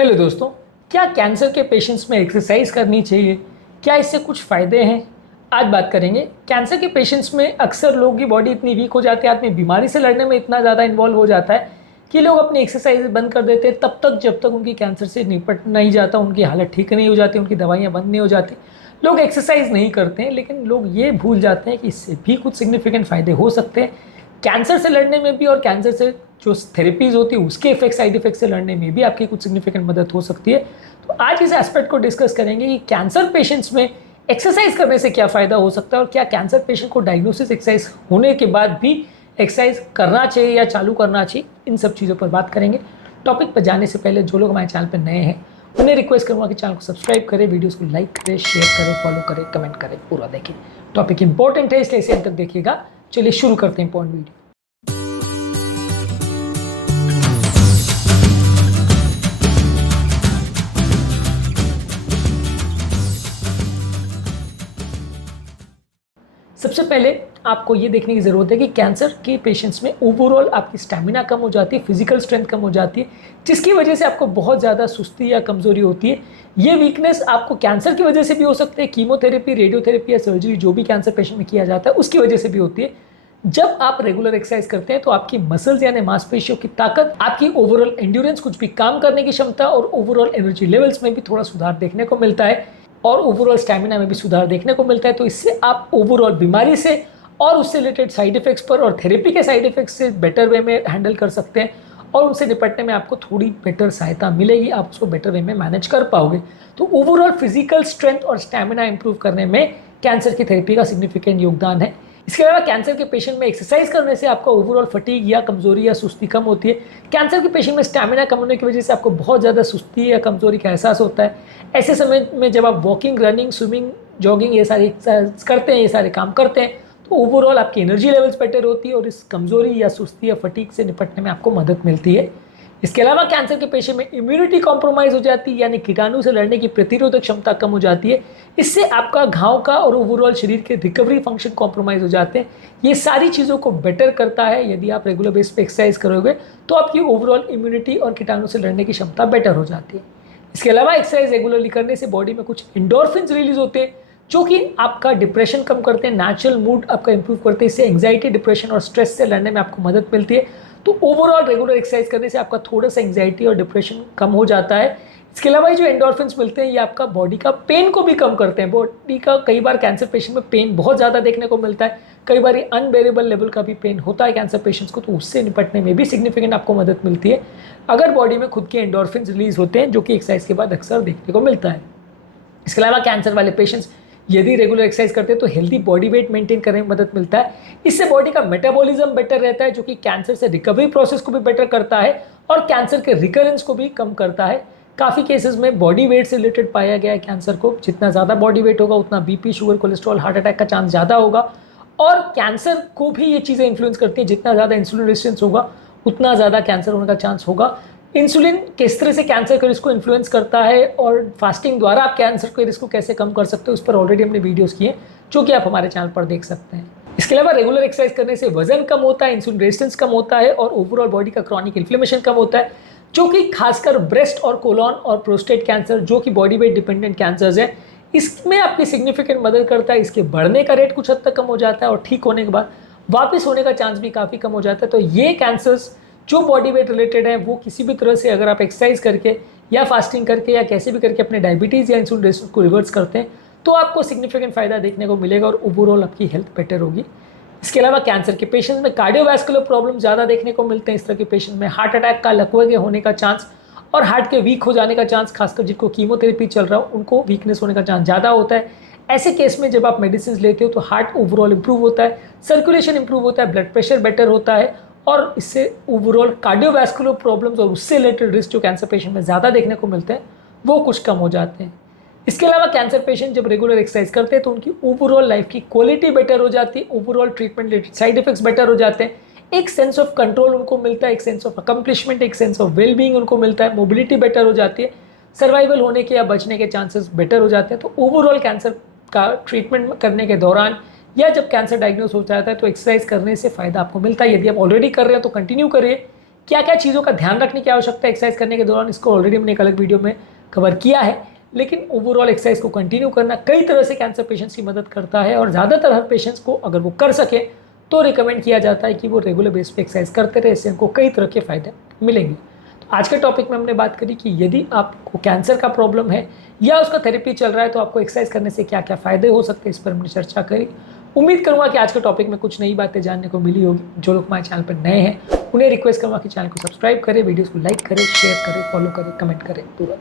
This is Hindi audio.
हेलो दोस्तों, क्या कैंसर के पेशेंट्स में एक्सरसाइज करनी चाहिए? क्या इससे कुछ फ़ायदे हैं? आज बात करेंगे। कैंसर के पेशेंट्स में अक्सर लोगों की बॉडी इतनी वीक हो जाती है, आदमी बीमारी से लड़ने में इतना ज़्यादा इन्वॉल्व हो जाता है कि लोग अपनी एक्सरसाइज बंद कर देते हैं तब तक जब तक उनकी कैंसर से निपट नहीं जाता, उनकी हालत ठीक नहीं हो जाती, उनकी दवाइयाँ बंद नहीं हो जाती। लोग एक्सरसाइज नहीं करते हैं, लेकिन लोग ये भूल जाते हैं कि इससे भी कुछ सिग्निफिकेंट फ़ायदे हो सकते हैं कैंसर से लड़ने में भी, और कैंसर से जो थेरेपीज़ होती है उसके इफेक्ट, साइड इफेक्ट से लड़ने में भी आपकी कुछ सिग्निफिकेंट मदद हो सकती है। तो आज इस एस्पेक्ट को डिस्कस करेंगे कि कैंसर पेशेंट्स में एक्सरसाइज करने से क्या फ़ायदा हो सकता है और क्या कैंसर पेशेंट को डायग्नोसिस एक्सरसाइज होने के बाद भी एक्सरसाइज करना चाहिए या चालू करना चाहिए, इन सब चीज़ों पर बात करेंगे। टॉपिक पर जाने से पहले जो लोग हमारे चैनल पर नए हैं उन्हें रिक्वेस्ट करूँगा कि चैनल को सब्सक्राइब करें, वीडियोस को लाइक करें, शेयर करें, फॉलो करें, कमेंट करें, पूरा देखें। टॉपिक इंपॉर्टेंट है, इसलिए इसे अंत तक देखिएगा। चलिए शुरू करते हैं इंपॉर्टेंट वीडियो। सबसे पहले आपको ये देखने की ज़रूरत है कि कैंसर के पेशेंट्स में ओवरऑल आपकी स्टैमिना कम हो जाती है, फिजिकल स्ट्रेंथ कम हो जाती है, जिसकी वजह से आपको बहुत ज़्यादा सुस्ती या कमज़ोरी होती है। ये वीकनेस आपको कैंसर की वजह से भी हो सकती है, कीमोथेरेपी, रेडियोथेरेपी या सर्जरी जो भी कैंसर पेशेंट में किया जाता है उसकी वजह से भी होती है। जब आप रेगुलर एक्सरसाइज करते हैं तो आपकी मसल्स यानी मांसपेशियों की ताकत, आपकी ओवरऑल एंड्योरेंस, कुछ भी काम करने की क्षमता और ओवरऑल एनर्जी लेवल्स में भी थोड़ा सुधार देखने को मिलता है और ओवरऑल स्टैमिना में भी सुधार देखने को मिलता है। तो इससे आप ओवरऑल बीमारी से और उससे रिलेटेड साइड इफेक्ट्स पर और थेरेपी के साइड इफेक्ट्स से बेटर वे में हैंडल कर सकते हैं और उनसे निपटने में आपको थोड़ी बेटर सहायता मिलेगी, आप उसको बेटर वे में मैनेज कर पाओगे। तो ओवरऑल फिजिकल स्ट्रेंथ और स्टैमिना इंप्रूव करने में कैंसर की थेरेपी का सिग्निफिकेंट योगदान है। इसके अलावा कैंसर के पेशेंट में एक्सरसाइज करने से आपका ओवरऑल फटीग या कमजोरी या सुस्ती कम होती है। कैंसर के पेशेंट में स्टैमिना कम होने की वजह से आपको बहुत ज़्यादा सुस्ती या कमजोरी का एहसास होता है। ऐसे समय में जब आप वॉकिंग, रनिंग, स्विमिंग, जॉगिंग ये सारे करते हैं, ये सारे काम करते हैं, तो ओवरऑल आपकी एनर्जी लेवल्स बेटर होती है और इस कमजोरी या सुस्ती या फटीग से निपटने में आपको मदद मिलती है। इसके अलावा कैंसर के पेशेंट में इम्यूनिटी कॉम्प्रोमाइज़ हो जाती है, यानी कीटाणु से लड़ने की प्रतिरोधक क्षमता कम हो जाती है। इससे आपका घाव का और ओवरऑल शरीर के रिकवरी फंक्शन कॉम्प्रोमाइज़ हो जाते हैं। ये सारी चीज़ों को बेटर करता है। यदि आप रेगुलर बेस पे एक्सरसाइज करोगे तो आपकी ओवरऑल इम्यूनिटी और कीटाणु से लड़ने की क्षमता बेटर हो जाती है। इसके अलावा एक्सरसाइज रेगुलरली करने से बॉडी में कुछ एंडोर्फिन्स रिलीज होते हैं जो कि आपका डिप्रेशन कम करते हैं, नेचुरल मूड आपका इंप्रूव करते हैं। इससे एंग्जाइटी, डिप्रेशन और स्ट्रेस से लड़ने में आपको मदद मिलती है। तो ओवरऑल रेगुलर एक्सरसाइज करने से आपका थोड़ा सा एंग्जाइटी और डिप्रेशन कम हो जाता है। इसके अलावा ये जो एंडोर्फिन्स मिलते हैं ये आपका बॉडी का पेन को भी कम करते हैं। बॉडी का कई बार कैंसर पेशेंट में पेन बहुत ज़्यादा देखने को मिलता है, कई बार ये अनबेरेबल लेवल का भी पेन होता है कैंसर पेशेंट्स को, तो उससे निपटने में भी सिग्निफिकेंट आपको मदद मिलती है अगर बॉडी में खुद के एंडोर्फिन्स रिलीज होते हैं, जो कि एक्सरसाइज के बाद अक्सर देखने को मिलता है। इसके अलावा कैंसर वाले पेशेंट्स यदि रेगुलर एक्सरसाइज करते हैं तो हेल्दी बॉडी वेट मेंटेन करने में मदद मिलता है। इससे बॉडी का मेटाबॉलिज्म बेटर रहता है, जो कि कैंसर से रिकवरी प्रोसेस को भी बेटर करता है और कैंसर के रिकरेंस को भी कम करता है। काफ़ी केसेस में बॉडी वेट से रिलेटेड पाया गया है कैंसर को। जितना ज़्यादा बॉडी वेट होगा उतना BP, sugar, cholesterol, heart attack का चांस ज़्यादा होगा और कैंसर को भी ये चीज़ें इन्फ्लुएंस करती हैं। जितना ज़्यादा इंसुलिन रेजिस्टेंस होगा उतना ज़्यादा कैंसर होने का चांस होगा। इंसुलिन किस तरह से कैंसर के रिस्क को इन्फ्लुएंस करता है और फास्टिंग द्वारा आप कैंसर के रिस्क को कैसे कम कर सकते हो, उस पर ऑलरेडी हमने वीडियोस किए जो कि आप हमारे चैनल पर देख सकते हैं। इसके अलावा रेगुलर एक्सरसाइज करने से वजन कम होता है, इंसुलिन रेजिस्टेंस कम होता है और ओवरऑल बॉडी का क्रॉनिक इन्फ्लेमेशन कम होता है, जो कि खासकर ब्रेस्ट और कोलॉन और प्रोस्टेट कैंसर, जो कि बॉडी वेट डिपेंडेंट कैंसर्स हैं, इसमें आपकी सिग्निफिकेंट मदद करता है। इसके बढ़ने का रेट कुछ हद तक कम हो जाता है और ठीक होने के बाद वापस होने का चांस भी काफ़ी कम हो जाता है। तो ये कैंसर्स जो बॉडी वेट रिलेटेड है वो किसी भी तरह से अगर आप एक्सरसाइज करके या फास्टिंग करके या कैसे भी करके अपने डायबिटीज़ या इंसुलिन रेजिस्टेंस को रिवर्स करते हैं तो आपको सिग्निफिकेंट फ़ायदा देखने को मिलेगा और ओवरऑल आपकी हेल्थ बेटर होगी। इसके अलावा कैंसर के पेशेंट्स में कार्डियोवैस्कुलर प्रॉब्लम ज़्यादा देखने को मिलते हैं। इस तरह के पेशेंट में हार्ट अटैक का, लकवे के होने का चांस और हार्ट के वीक हो जाने का चांस, खासकर जिनको कीमोथेरेपी चल रहा हो उनको वीकनेस होने का चांस ज़्यादा होता है। ऐसे केस में जब आप मेडिसिन लेते हो तो हार्ट ओवरऑल इंप्रूव होता है, सर्कुलेशन इंप्रूव होता है, ब्लड प्रेशर बेटर होता है और इससे ओवरऑल कार्डियोवैस्कुलर प्रॉब्लम्स और उससे रिलेटेड रिस्क जो कैंसर पेशेंट में ज़्यादा देखने को मिलते हैं वो कुछ कम हो जाते हैं। इसके अलावा कैंसर पेशेंट जब रेगुलर एक्सरसाइज करते हैं तो उनकी ओवरऑल लाइफ की क्वालिटी बेटर हो जाती है, overall treatment related side effects better हो जाते हैं, एक सेंस ऑफ कंट्रोल उनको मिलता है, एक सेंस ऑफ अकम्पलिशमेंट, एक सेंस ऑफ वेलबींग उनको मिलता है, मोबिलिटी बेटर हो जाती है, सर्वाइवल होने के या बचने के चांसेस बेटर हो जाते हैं। तो ओवरऑल कैंसर का ट्रीटमेंट करने के दौरान या जब कैंसर डायग्नोस हो जाता है तो एक्सरसाइज करने से फ़ायदा आपको मिलता है। यदि आप ऑलरेडी कर रहे हैं तो कंटिन्यू करिए, क्या क्या चीज़ों का ध्यान रखने की आवश्यकता है एक्सरसाइज करने के दौरान, इसको ऑलरेडी हमने एक अलग वीडियो में कवर किया है। लेकिन ओवरऑल एक्सरसाइज को कंटिन्यू करना कई तरह से कैंसर पेशेंट्स की मदद करता है, और ज़्यादातर हर पेशेंट्स को अगर वो कर सके तो रिकमेंड किया जाता है कि वो रेगुलर बेस पे एक्सरसाइज करते रहे, इससे उनको कई तरह के फ़ायदे मिलेंगे। तो आज के टॉपिक में हमने बात करी कि यदि आपको कैंसर का प्रॉब्लम है या उसका थेरेपी चल रहा है तो आपको एक्सरसाइज करने से क्या क्या फ़ायदे हो सकते हैं, इस पर हमने चर्चा करी। उम्मीद करूँगा कि आज के टॉपिक में कुछ नई बातें जानने को मिली होगी। जो लोग हमारे चैनल पर नए हैं उन्हें रिक्वेस्ट करूँगा कि चैनल को सब्सक्राइब करें, वीडियोज़ को लाइक करें, शेयर करें, फॉलो करें, कमेंट करें, पूरा